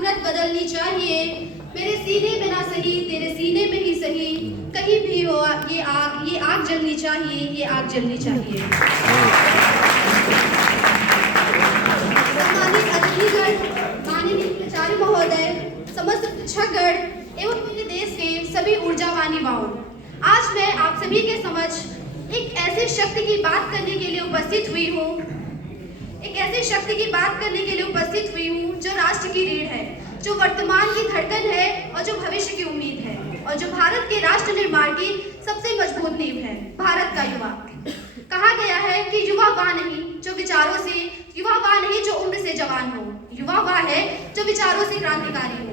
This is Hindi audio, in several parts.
सूरत बदलनी चाहिए। मेरे सीने में ना सही तेरे सीने में ही सही, कहीं भी हो ये आग जलनी चाहिए, ये आग जलनी चाहिए। सम्मानित अतिथिगण, माननीय प्राचार्य महोदय, समस्त शिक्षकगण एवं मेरे देश के सभी ऊर्जावान युवाओं, आज मैं आप सभी के समक्ष एक ऐसे शक्ति की बात करने के लिए उपस्थित हुई हूँ, जो राष्ट्र की रीढ़ है, जो वर्तमान की धड़कन है और जो भविष्य की उम्मीद है, और जो भारत के राष्ट्र निर्माण की सबसे मजबूत नींव है, भारत का युवा। कहा गया है कि युवा वह नहीं जो विचारों से, युवा वह नहीं जो उम्र से जवान हो, युवा वह है जो विचारों से क्रांतिकारी हो।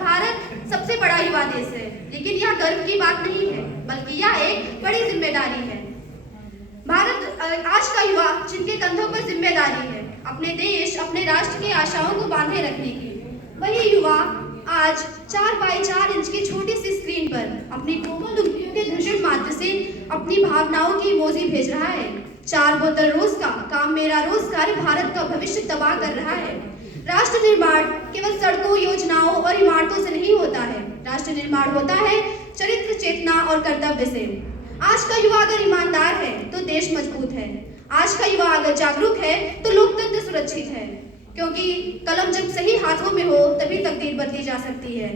भारत सबसे बड़ा युवा देश है, लेकिन यह गर्व की बात नहीं है, बल्कि यह एक बड़ी जिम्मेदारी है। भारत आज का युवा जिनके कंधों पर जिम्मेदारी है अपने देश, अपने राष्ट्र की आशाओं को बांधे रखने की, वही युवा आज 4x4 इंच की छोटी सी स्क्रीन पर अपनी कोमल उंगलियों के धृषण मात्र से अपनी भावनाओं की इमोजी भेज रहा है। 4 बोतल रोज का काम मेरा रोजगार भारत का भविष्य तबाह कर रहा है। राष्ट्र निर्माण केवल सड़कों, योजनाओं और इमारतों से नहीं होता है, राष्ट्र निर्माण होता है चरित्र, चेतना और कर्तव्य से। आज का युवा अगर ईमानदार है तो देश मजबूत है, आज का युवा अगर जागरूक है तो लोकतंत्र सुरक्षित है, क्योंकि कलम जब सही हाथों में हो तभी तकदीर बदली जा सकती है।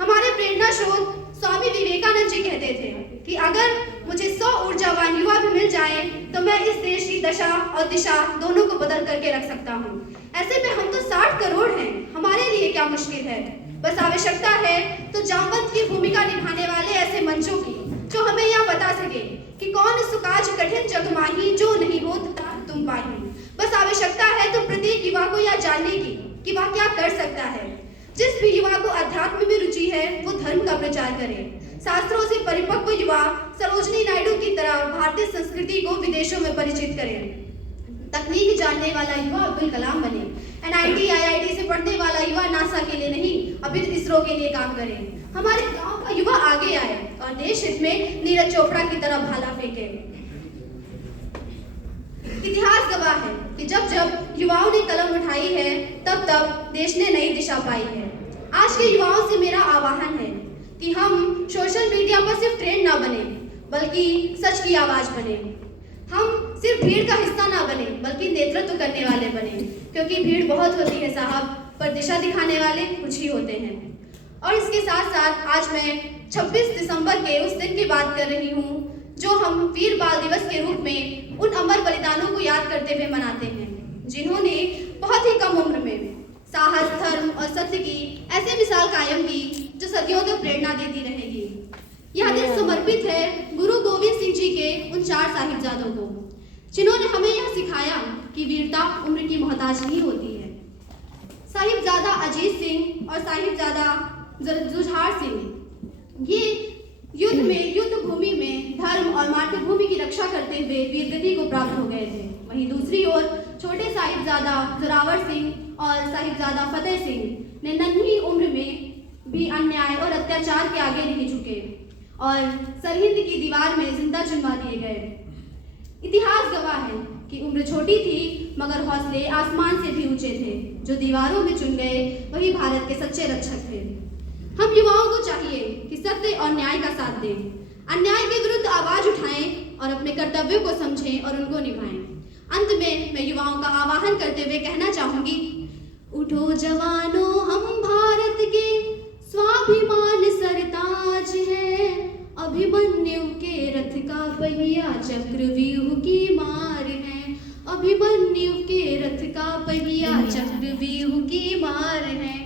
हमारे प्रेरणा स्रोत स्वामी विवेकानंद जी कहते थे कि अगर मुझे 100 ऊर्जावान युवा भी मिल जाएं तो मैं इस देश की दशा और दिशा दोनों को बदल करके रख सकता हूँ। ऐसे में हम तो 60 करोड़ हैं, हमारे लिए क्या मुश्किल है, बस आवश्यकता है तो जामवंत की भूमिका निभाने वाले ऐसे मंचों की, जो हमें यह बता सके कि कौन सुकाज कठिन जग माही, जो नहीं हो तुम पाही। बस आवश्यकता है तो प्रत्येक युवा को यह जानने की कि वह क्या कर सकता है। जिस भी युवा को अध्यात्म में रुचि है वो धर्म का प्रचार करे। शास्त्रों से परिपक्व युवा सरोजनी नायडू की तरह भारतीय संस्कृति को विदेशों में परिचित करे। तकनीक जानने वाला युवा अब्दुल कलाम बने। NIT IIT से पढ़ने वाला युवा नासा के लिए नहीं अभी इसरो के लिए काम करे। हमारे गांव का युवा आगे आए और देश हित में नीरज चोपड़ा की तरह भाला फेंके। इतिहास गवाह है कि जब जब युवाओं ने कलम उठाई है तब तब देश ने नई दिशा पाई है। आज के युवाओं से मेरा आह्वान है कि हम सोशल मीडिया पर सिर्फ ट्रेंड ना बने, बल्कि सच की आवाज बने। हम सिर्फ भीड़ का हिस्सा ना बने, बल्कि नेतृत्व करने वाले बने, क्योंकि भीड़ बहुत होती है साहब, पर दिशा दिखाने वाले कुछ ही होते हैं। और इसके साथ साथ आज मैं 26 दिसंबर के उस दिन की बात कर रही हूँ जो हम वीर बाल दिवस के रूप में उन अमर बलिदानों को याद करते हुए मनाते हैं, जिन्होंने बहुत ही कम उम्र में साहस, धर्म और सत्य की ऐसी मिसाल कायम की जो सदियों को प्रेरणा देती रहेगी। यह दिन समर्पित है गुरु गोविंद सिंह जी के उन 4 साहिबजादों को, जिन्होंने हमें यह सिखाया कि वीरता उम्र की मोहताज नहीं होती है। साहिबजादा अजीत सिंह और साहिबजादा जुझार सिंह ये युद्ध भूमि में धर्म और मातृभूमि की रक्षा करते हुए वीरगति को प्राप्त हो गए थे। वहीं दूसरी ओर छोटे साहिबजादा जोरावर सिंह और साहिबजादा फतेह सिंह ने नन्ही उम्र में भी अन्याय और अत्याचार के आगे नहीं झुके और सरहिंद की दीवार में जिंदा चुनवा दिए गए। इतिहास गवाह है कि उम्र छोटी थी मगर हौसले आसमान से भी ऊंचे थे। जो दीवारों में चुन गए वही भारत के सच्चे रक्षक थे। हम युवाओं को चाहिए कि सत्य और न्याय का साथ दें, अन्याय के विरुद्ध आवाज उठाएं और अपने कर्तव्यों को समझें और उनको निभाएं। अंत में मैं युवाओं का आह्वान करते हुए कहना चाहूंगी, उठो जवानों हम भारत के स्वाभिमान सरताज है, अभिमन्यु के रथ का पहिया चक्रव्यूह की मार है, अभिमन्यु के रथ का पहिया चक्रव्यूह की मार है।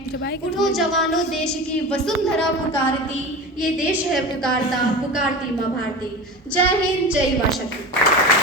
उठो जवानों देश की वसुंधरा पुकारती, ये देश है पुकारता पुकारती माँ भारती। जय हिंद, जय युवा शक्ति।